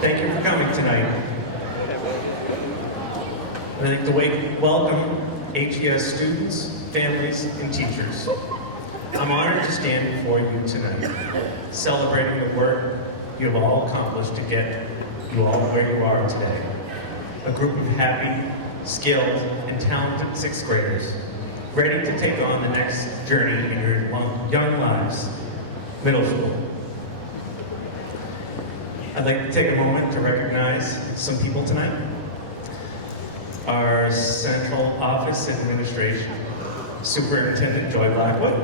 Thank you for coming tonight. I'd like to welcome HES students, families, and teachers. I'm honored to stand before you tonight, celebrating the work you have all accomplished to get you all where you are today. A group of happy, skilled, and talented sixth graders, ready to take on the next journey in your young lives, middle school. I'd like to take a moment to recognize some people tonight. Our Central Office Administration, Superintendent Joy Blackwood.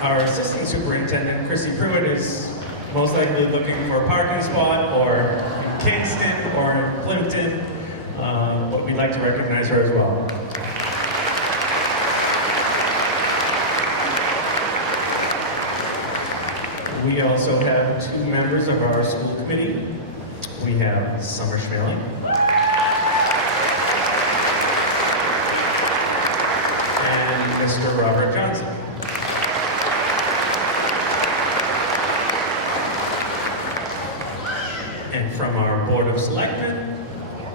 Our Assistant Superintendent, Chrissy Pruitt, is most likely looking for a parking spot or in Kingston or in Plimpton, but we'd like to recognize her as well. We also have two members of our school committee. We have Summer Schmeling and Mr. Robert Johnson. And from our Board of Selectmen,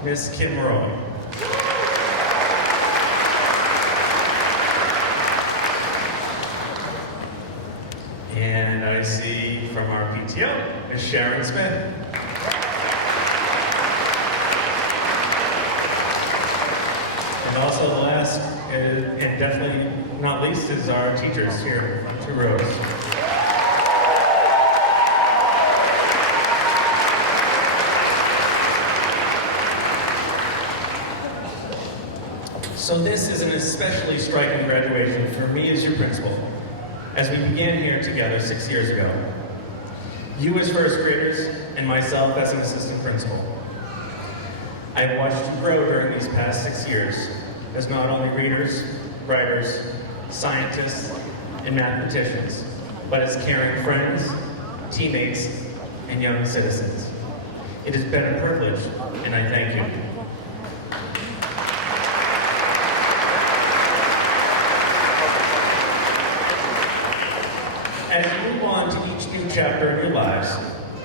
Ms. Kim Roy. And I see from our PTO, Ms. Sharon Smith. And also the last, and definitely not least, is our teachers here on 2 rows. So this is an especially striking graduation for me as your principal, as we began here together 6 years ago. You as first graders, and myself as an assistant principal. I've watched you grow during these past 6 years as not only readers, writers, scientists, and mathematicians, but as caring friends, teammates, and young citizens. It has been a privilege, and I thank you. As you move on to each new chapter of your lives,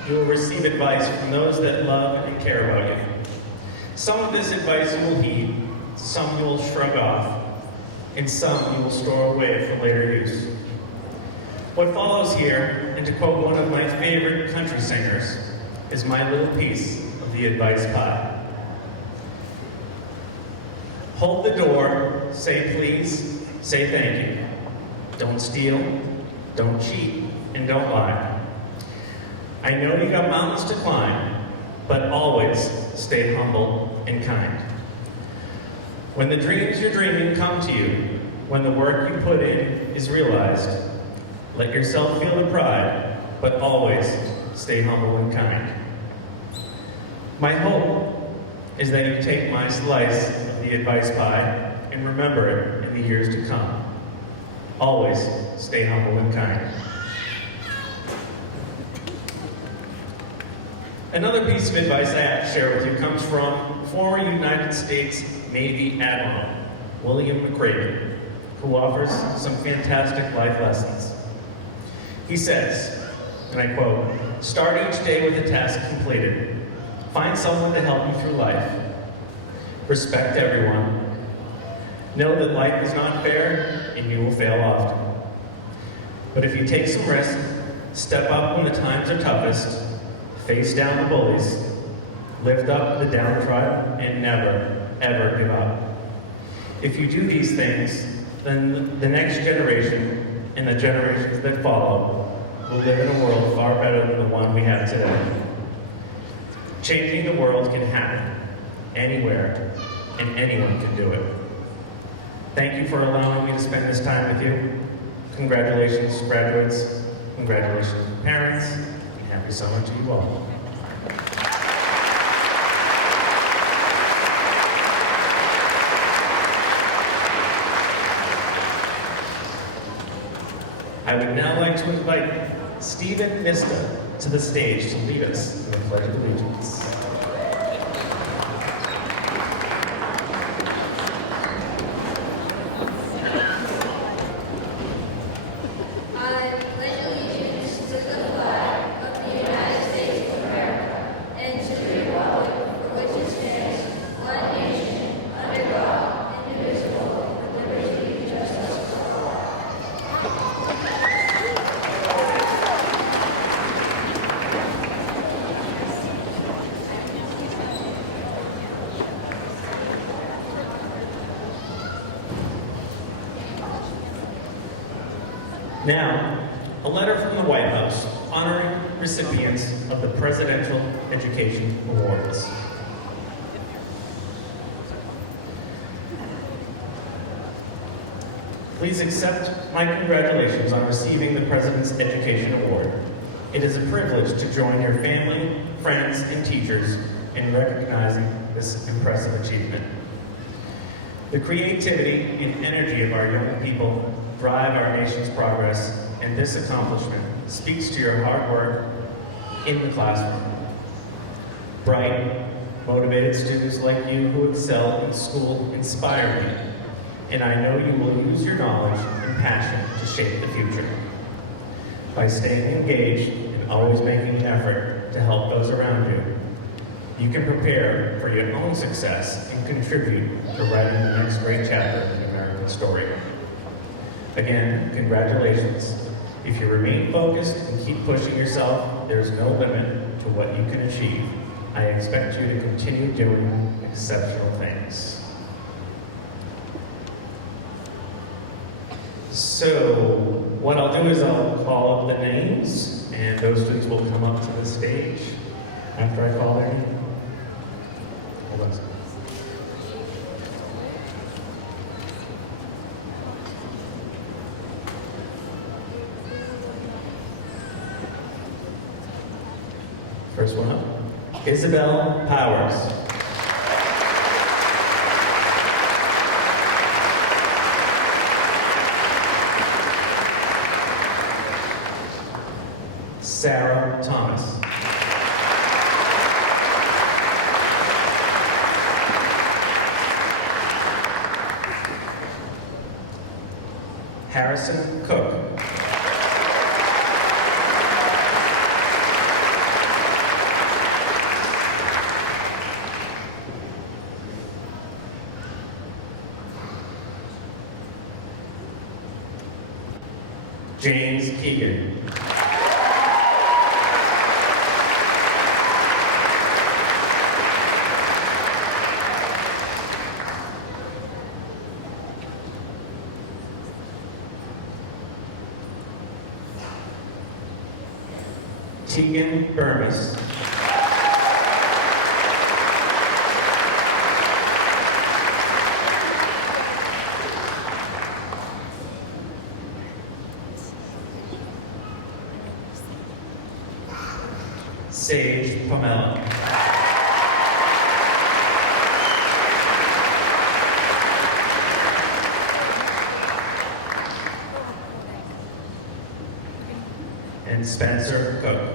you will receive advice from those that love and care about you. Some of this advice you will heed, some you will shrug off, and some you will store away for later use. What follows here, and to quote one of my favorite country singers, is my little piece of the advice pie. Hold the door, say please, say thank you. Don't steal, don't cheat, and don't lie. I know you got mountains to climb, but always stay humble and kind. When the dreams you're dreaming come to you, when the work you put in is realized, let yourself feel the pride, but always stay humble and kind. My hope is that you take my slice of the advice pie and remember it in the years to come. Always stay humble and kind. Another piece of advice I have to share with you comes from former United States Navy Admiral William McRaven, who offers some fantastic life lessons. He says, and I quote, "Start each day with a task completed. Find someone to help you through life. Respect everyone. Know that life is not fair and you will fail often. But if you take some risk, step up when the times are toughest, face down the bullies, lift up the downtrodden, and never, ever give up. If you do these things, then the next generation and the generations that follow will live in a world far better than the one we have today. Changing the world can happen anywhere, and anyone can do it. Thank you for allowing me to spend this time with you. Congratulations, graduates. Congratulations, parents. And happy summer to you all. I would now like to invite Stephen Nista to the stage to lead us in the Pledge of Allegiance. Now, a letter from the White House honoring recipients of the Presidential Education Awards. Please accept my congratulations on receiving the President's Education Award. It is a privilege to join your family, friends, and teachers in recognizing this impressive achievement. The creativity and energy of our young people drive our nation's progress, and this accomplishment speaks to your hard work in the classroom. Bright, motivated students like you who excel in school inspire me, and I know you will use your knowledge and passion to shape the future. By staying engaged and always making an effort to help those around you, you can prepare for your own success and contribute to writing the next great chapter in the American story. Again, congratulations. If you remain focused and keep pushing yourself, there's no limit to what you can achieve. I expect you to continue doing exceptional things. So, what I'll do is I'll call up the names, and those students will come up to the stage after I call their name. Hold on a second. First one up, Isabel Powers. Sarah Thomas. Harrison Cook. James Keegan. Tegan Burmis. Sage Pomelo. And Spencer Cook.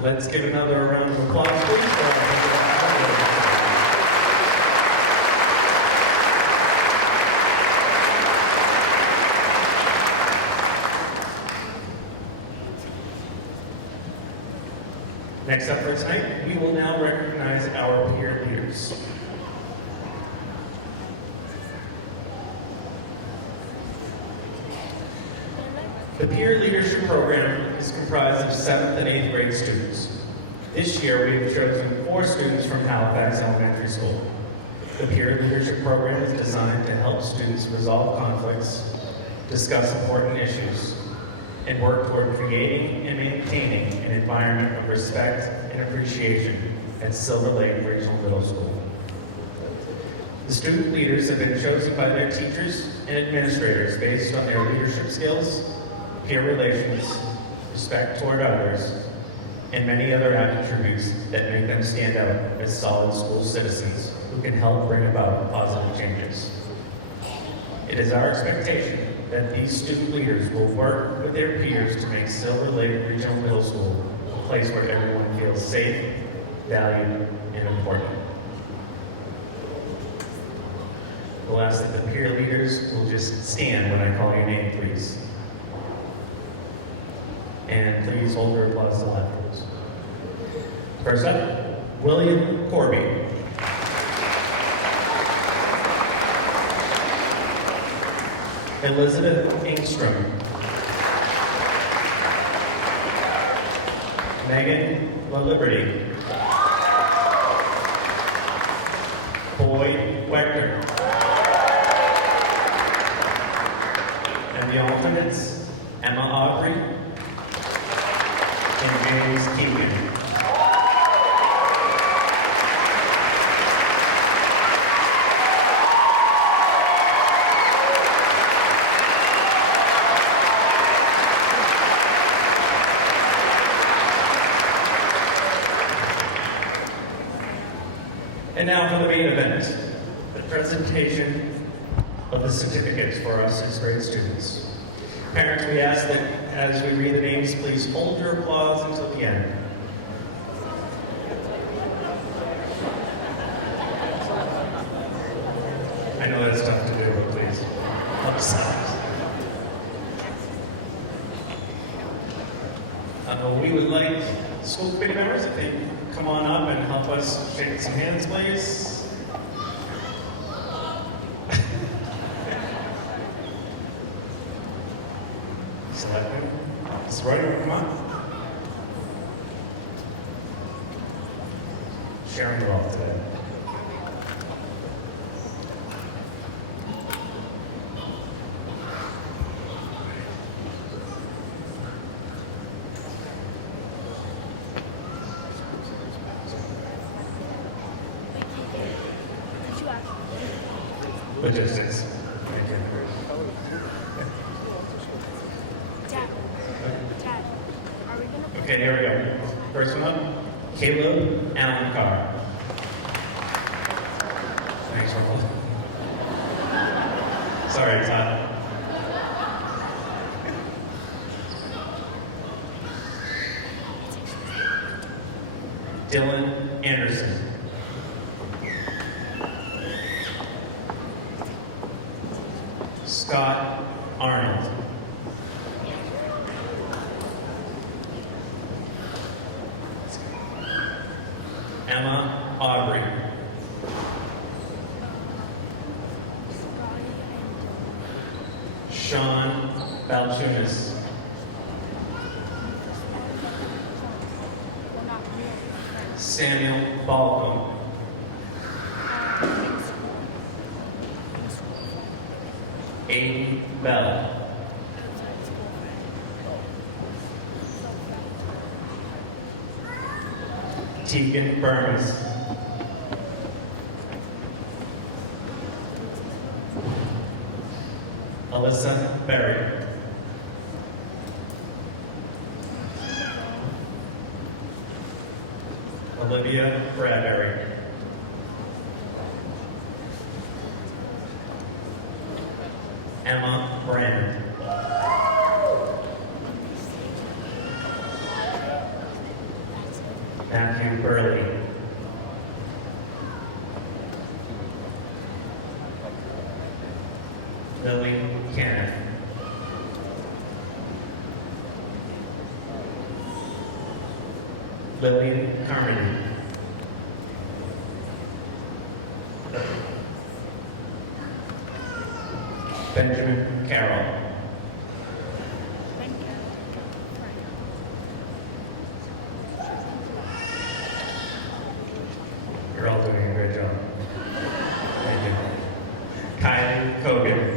Let's give another round of applause, please. Next up for tonight, we will now recognize our peer leaders. The Peer Leadership Program is comprised of 7th and 8th grade students. This year, we have chosen 4 students from Halifax Elementary School. The Peer Leadership Program is designed to help students resolve conflicts, discuss important issues, and work toward creating and maintaining an environment of respect and appreciation at Silver Lake Regional Middle School. The student leaders have been chosen by their teachers and administrators based on their leadership skills, peer relations, respect toward others, and many other attributes that make them stand out as solid school citizens who can help bring about positive changes. It is our expectation that these student leaders will work with their peers to make Silver Lake Regional Middle School a place where everyone feels safe, valued, and important. We'll ask that the peer leaders will just stand when I call your name, please. And please hold your applause till afterwards. First up, William Corby. Elizabeth Ingstrom. Megan LaLiberty. Boyd Wechter. And the alternates, Emma Aubrey and James Keegan. And now for the main event, the presentation of the certificates for us as grade students. Parents, we ask that as we read the names, please hold your applause until the end. I know that's tough to do, but please, help us out. We would like school committee members, if they come on up and help us shake some hands, please. Selectman, Ms. Reuter, come on. Sharing you all today. Logistics. Okay, here we go. First one up, Caleb Allen Carr. Thanks, Ronald. Sorry, it's hot. Dylan Anderson. Scott Arnold. Emma Aubrey. Sean Balchunas. Samuel Balcom. Aiden Bell. Tegan Burns. Alyssa Berry. Olivia Bradbury. Emma Brand. Matthew Burley. Lily Kenneth. Lily Carmody. Benjamin Carroll. You're all doing a great job. Thank you. Kylie Kogan.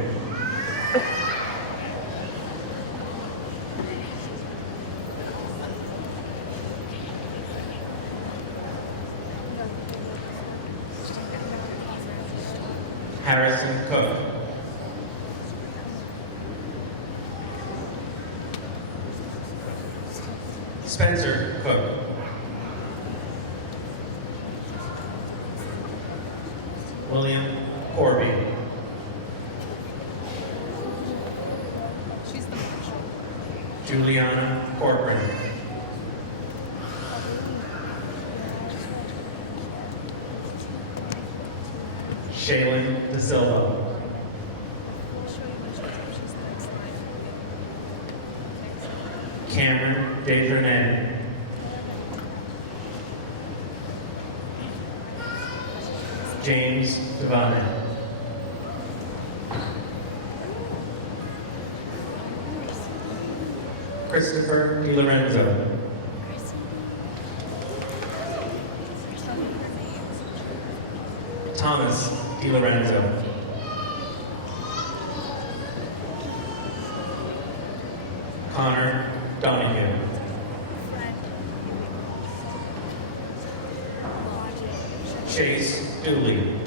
Harrison Cook. Spencer Cook. William Corby. Juliana Corcoran. Shaylin De Silva. Cameron Desjardins. James Devine. Christopher DiLorenzo. Thomas DiLorenzo. Connor Donahue. Chase Dooley.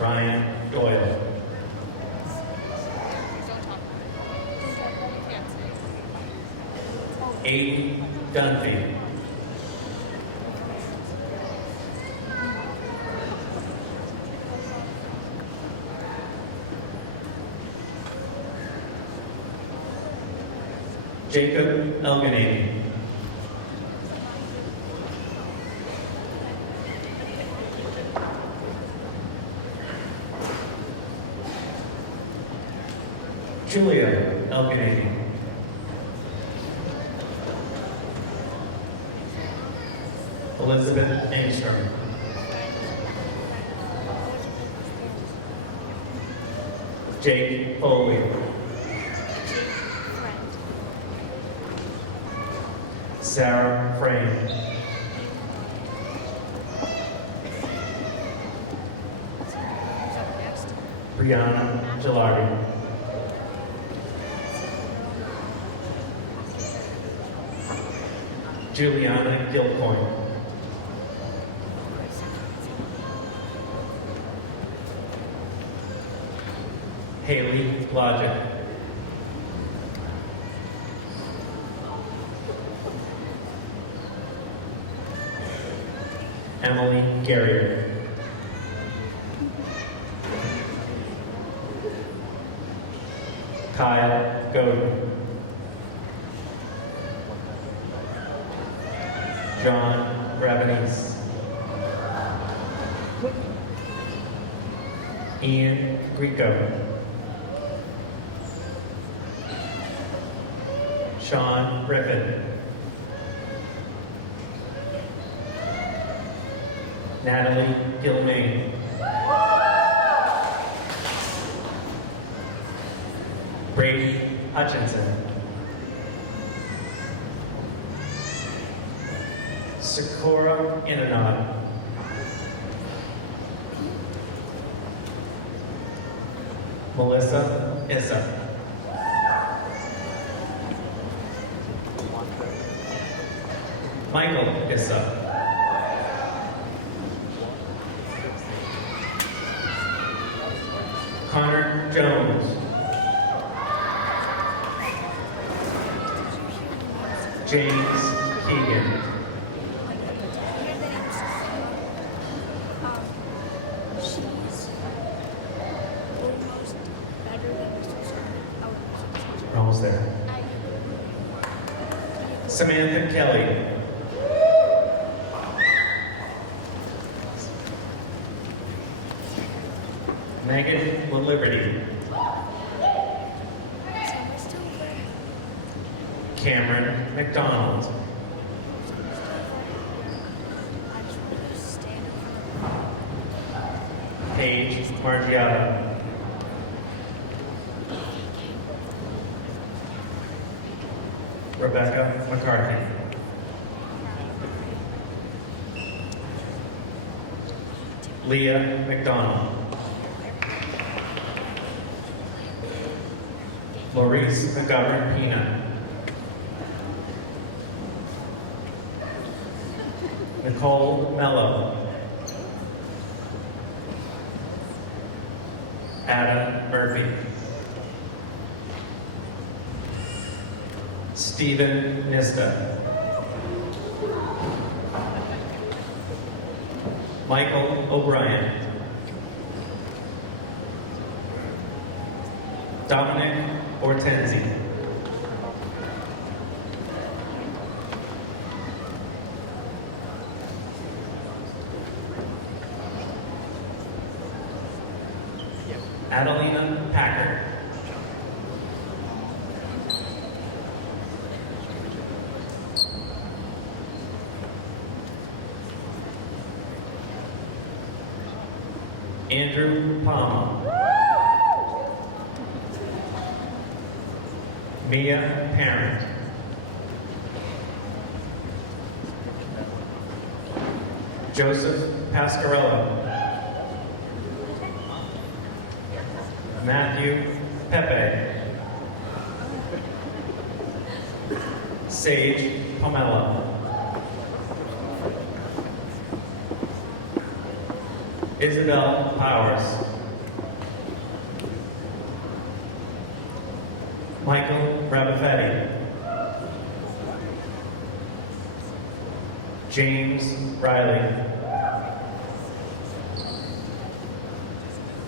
Ryan Doyle. Aiden Dunphy. Jacob Elginady. Julia Elginady. Elizabeth Angstrom. Jake Foley. Sarah Frame. Brianna Gilardi. Juliana Gilcoin. Haley Logic. Emily Garrier. Kyle Godin. John Ravenese. Ian Grieco. Sean Griffin. Natalie Gilmain. Brady Hutchinson. Sakura Inanad. Melissa Issa. Michael Issa. Connor Jones. James Keegan. We're almost there. Samantha Kelly. Megan LaLiberty. Cameron McDonald. Paige Margiata. Rebecca McCarthy. Leah McDonald. Maurice McGovern Pina. Nicole Mello. Adam Murphy. Stephen Nista. Michael O'Brien. Dominic Ortenzi. Adelina Packard. Andrew Palmer. Mia Parent. Joseph Pascarello. Matthew Pepe. Sage Pomelo. Isabel Powers. Michael Rabafetti. James Riley.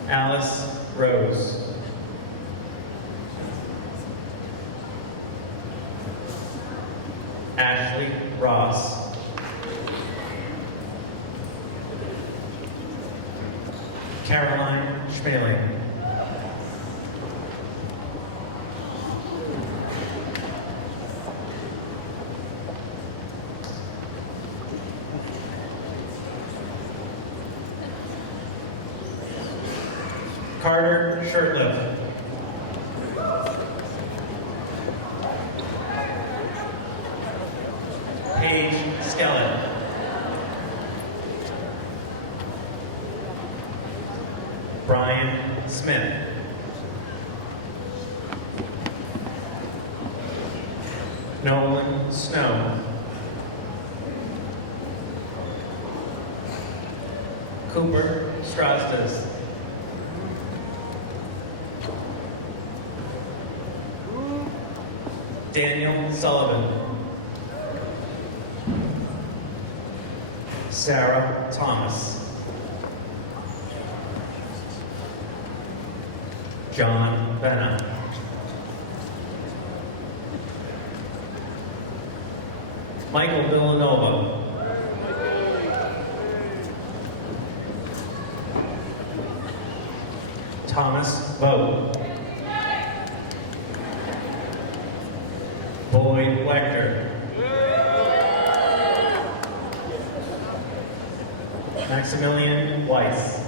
Alice Rose. Ashley Ross. Caroline Schmeling. Carter Shirtliff. Paige Skellett. Brian Smith. Nolan Snow. Cooper Strastas. Daniel Sullivan. Sarah Thomas. John Benham. Michael Villanova. Thomas Vogt. Boyd Wechter. Maximilian Weiss.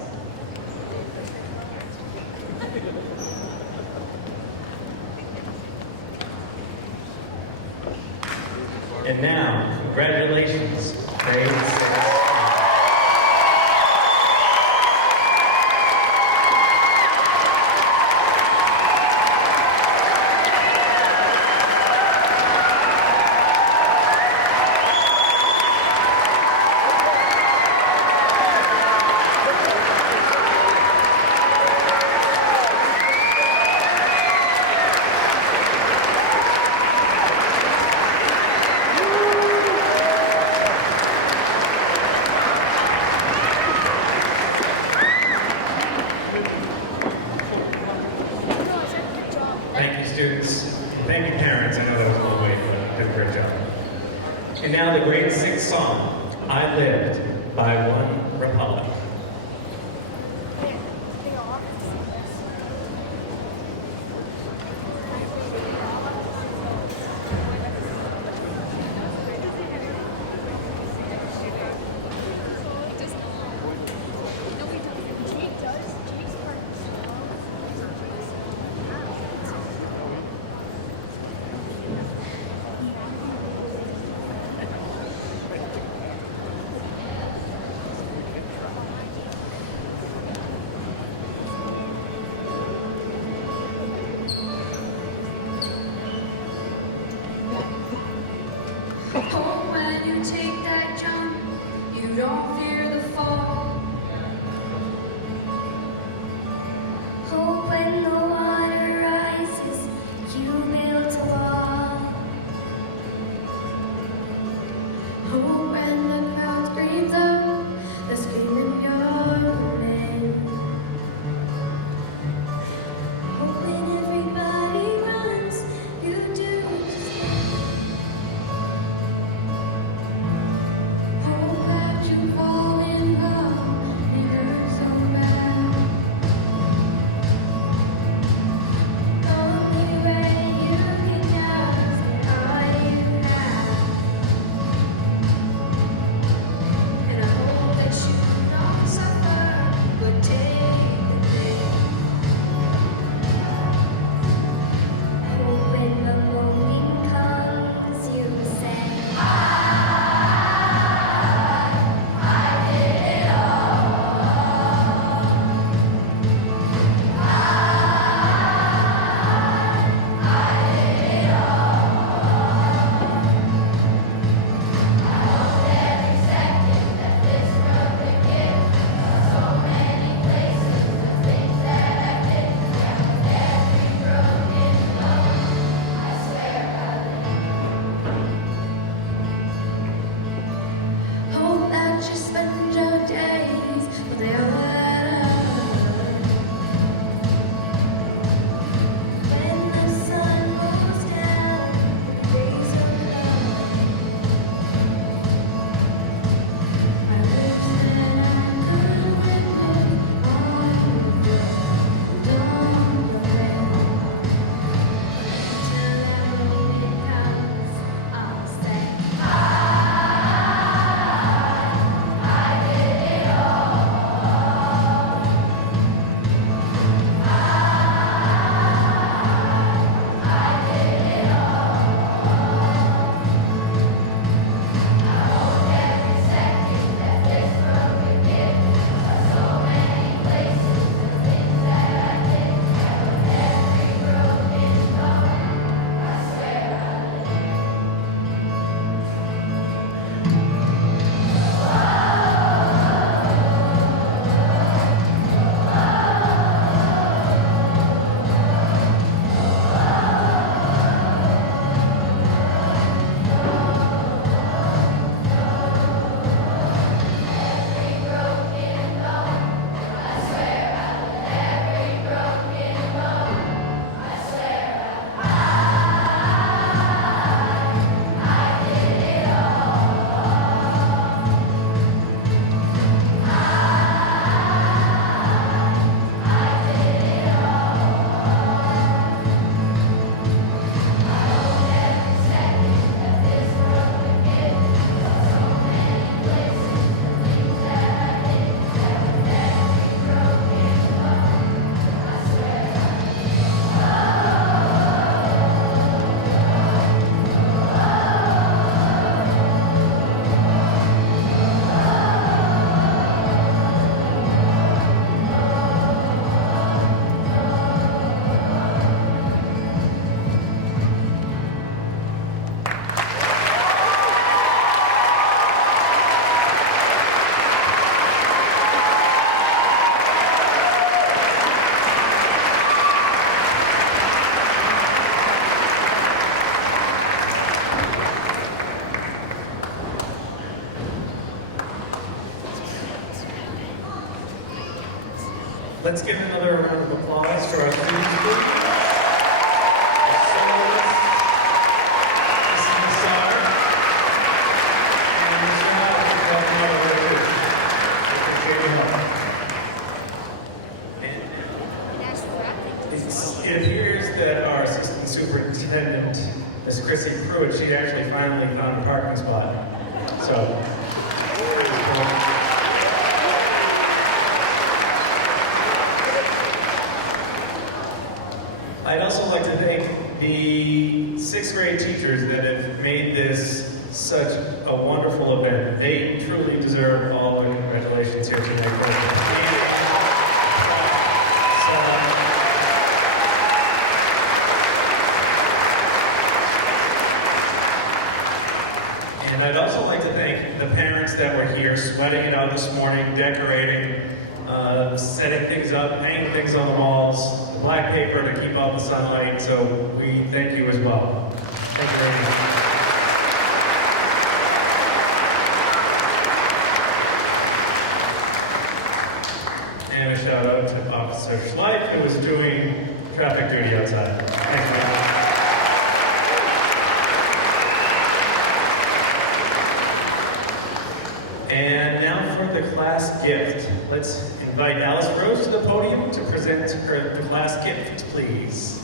And now, congratulations, grade 6. Students, thank you parents, I know that was a long way, but did a great job. And now the grade 6 song, I Lived by One Republic. Hope when you take that jump, you don't fear the fall. Hope when the water rises, you build a wall. Hope when the crowd screams up, the screaming you're men. Hope when everybody runs, you do just hope that you fall. Let's give another round of applause to our students, please. It appears that our assistant superintendent, Ms. Chrissy Pruitt, she actually finally found a parking spot. So, I'd also like to thank the sixth grade teachers that have made this such a wonderful event. They truly deserve all our congratulations here tonight. And I'd also like to thank the parents that were here sweating it out this morning, decorating, setting things up, hanging things on the walls, the black paper to keep out the sunlight. So we thank you as well. Thank you very much. And a shout out to Officer Schleif, who was doing traffic duty outside. Thank you. And now for the class gift. Let's invite Alice Rose to the podium to present her the class gift, please.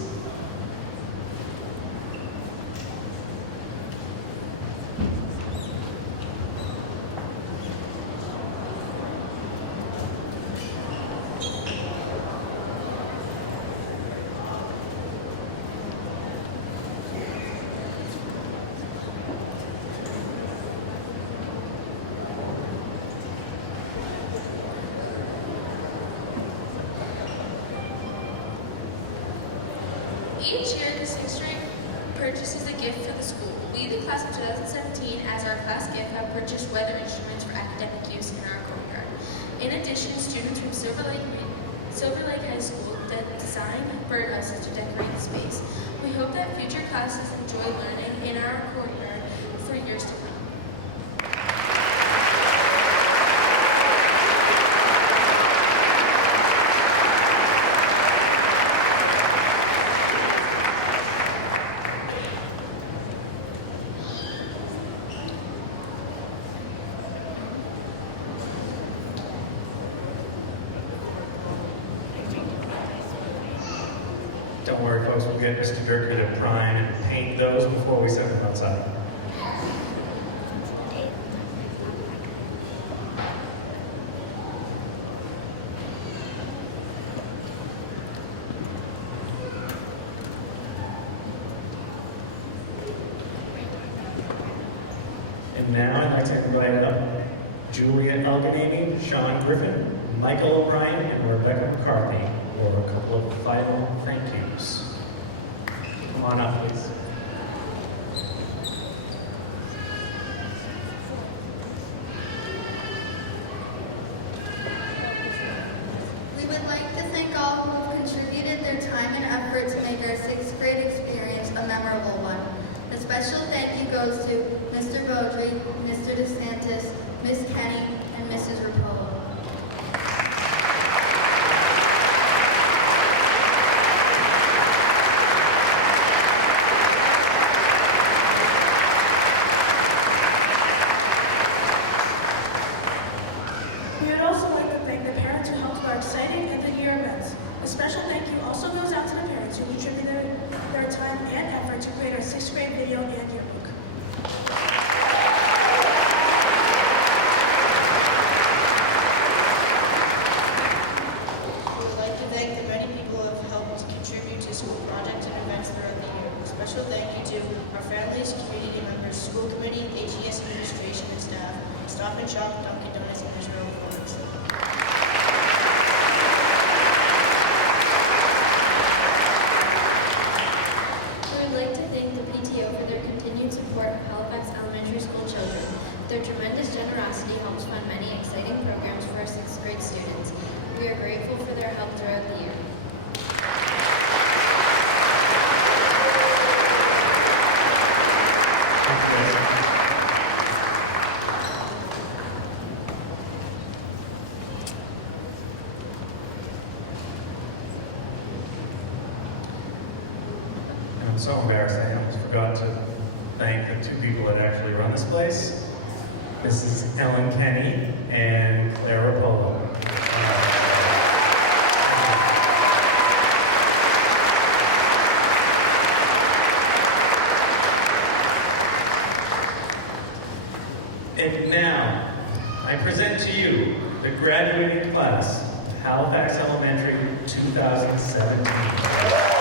Each year, the sixth grade purchases a gift for the school. We, the class of 2017, as our class gift, have purchased weather instruments for academic use in our courtyard. In addition, students from Silver Lake High School designed birdhouses to decorate the space. We hope that future classes enjoy learning in our courtyard for years to come. Don't worry, folks, we'll get Mr. Durkee to prime and paint those before we send them outside. And now I'd like to invite up Julia Elganini, Sean Griffin, Michael O'Brien, and Rebecca McCarthy for a couple of final thank yous. Come on up, please. We would like to thank all who have contributed their time and effort to make our sixth grade experience a memorable one. A special thank you goes to Mr. Beaudry, Mr. DeSantis, Ms. Kenny, and Mrs. Rapolo. We would also like to thank the parents who helped with our exciting end-of-the-year events. A special thank you also goes out to the parents who contributed their time and effort to create our sixth grade video and yearbook. We would like to thank the many people who have helped contribute to school projects and events throughout the year. A special thank you to our families, community members, school committee, HES administration and staff, Stop and Shop, Dunkin' Donuts, and Israel Performance. We would like to thank the PTO for their continued support of Halifax Elementary School children. Their tremendous generosity helps fund many exciting programs for our sixth grade students. We are grateful for their help throughout the year. out to thank the two people that actually run this place. Mrs. Ellen Kenny and Clara Polo. And now, I present to you the graduating class, Halifax Elementary 2017.